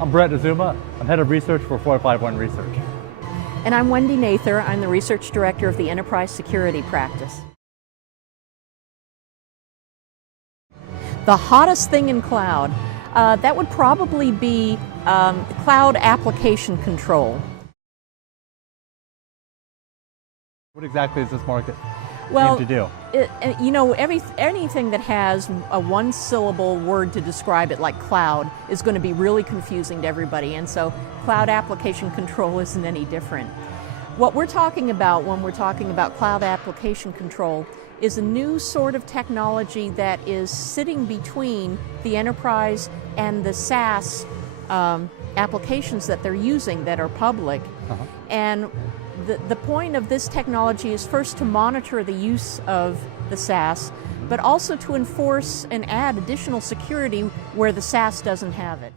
I'm Brett Azuma. I'm head of research for 451 Research. And I'm Wendy Nather. I'm the research director of the enterprise security practice. The hottest thing in cloud, that would probably be cloud application control. What exactly is this market Well, aim to do? Anything that has a one-syllable word to describe it, like cloud, is going to be really confusing to everybody, and so cloud application control isn't any different. What we're talking about when we're talking about cloud application control is a new sort of technology that is sitting between the enterprise and the SaaS applications that they're using that are public. And the point of this technology is first to monitor the use of the SaaS, but also to enforce and add additional security where the SaaS doesn't have it.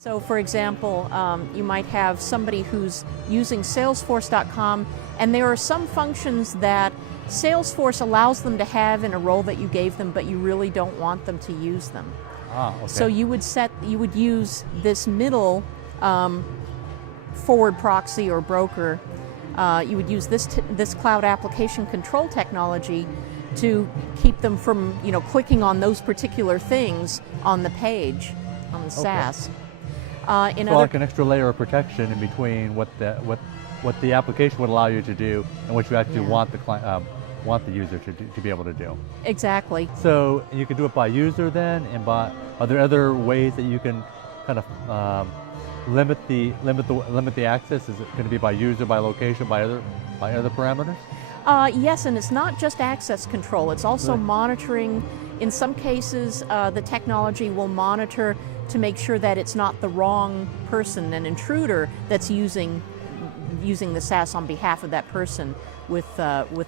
So for example, you might have somebody who's using Salesforce.com, and there are some functions that Salesforce allows them to have in a role that you gave them, but you really don't want them to use them. Okay. So you would use this middle forward proxy or broker. You would use this cloud application control technology to keep them from clicking on those particular things on the page on the SaaS. So like an extra layer of protection in between what the application would allow you to do and what you actually want the user to be able to do. Exactly. So you can do it by user then, and are there other ways that you can kind of limit the access? Is it going to be by user, by location, by other parameters? Yes, and it's not just access control. It's also monitoring. In some cases, the technology will monitor to make sure that it's not the wrong person, an intruder, that's using the SaaS on behalf of that person with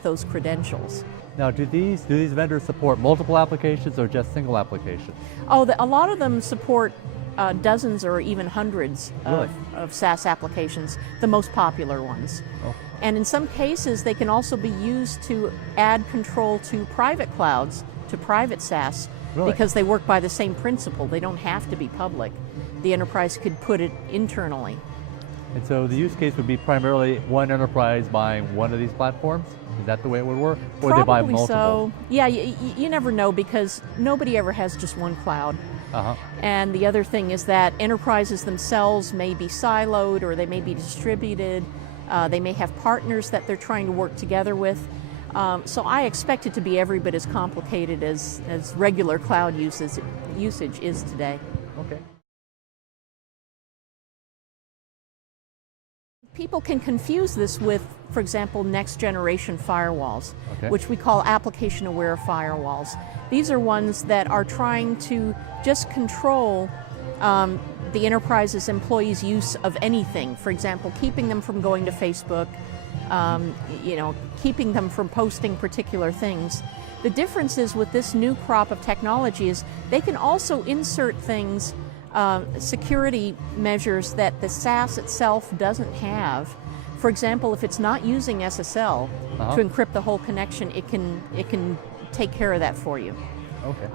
those credentials. Now, do these vendors support multiple applications or just single applications? Oh, a lot of them support dozens or even hundreds of SaaS applications, the most popular ones. And in some cases, they can also be used to add control to private clouds, to private SaaS, because they work by the same principle. They don't have to be public. The enterprise could put it internally. And so the use case would be primarily one enterprise buying one of these platforms? Is that the way it would work? Or Probably they buy multiple? So. Yeah, you never know, because nobody ever has just one cloud. And the other thing is that enterprises themselves may be siloed, or they may be distributed. They may have partners that they're trying to work together with. So I expect it to be every bit as complicated as regular cloud usage is today. Okay. People can confuse this with, for example, next generation firewalls, which we call application aware firewalls. These are ones that are trying to just control the enterprise's employees' use of anything. For example, keeping them from going to Facebook, keeping them from posting particular things. The difference is with this new crop of technology is they can also insert things, security measures that the SaaS itself doesn't have. For example, if it's not using SSL to encrypt the whole connection, it can take care of that for you.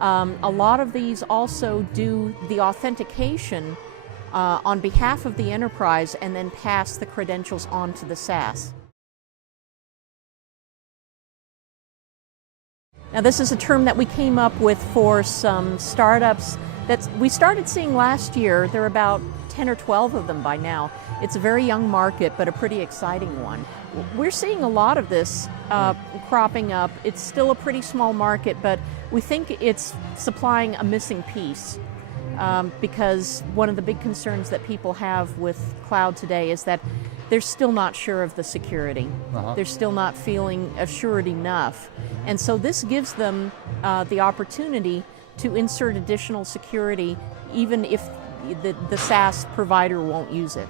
A lot of these also do the authentication on behalf of the enterprise and then pass the credentials on to the SaaS. Now, this is a term that we came up with for some startups that we started seeing last year. There are about 10 or 12 of them by now. It's a very young market, but a pretty exciting one. We're seeing a lot of this cropping up. It's still a pretty small market, but we think it's supplying a missing piece. Because one of the big concerns that people have with cloud today is that they're still not sure of the security. They're still not feeling assured enough. And so this gives them the opportunity to insert additional security even if the SaaS provider won't use it.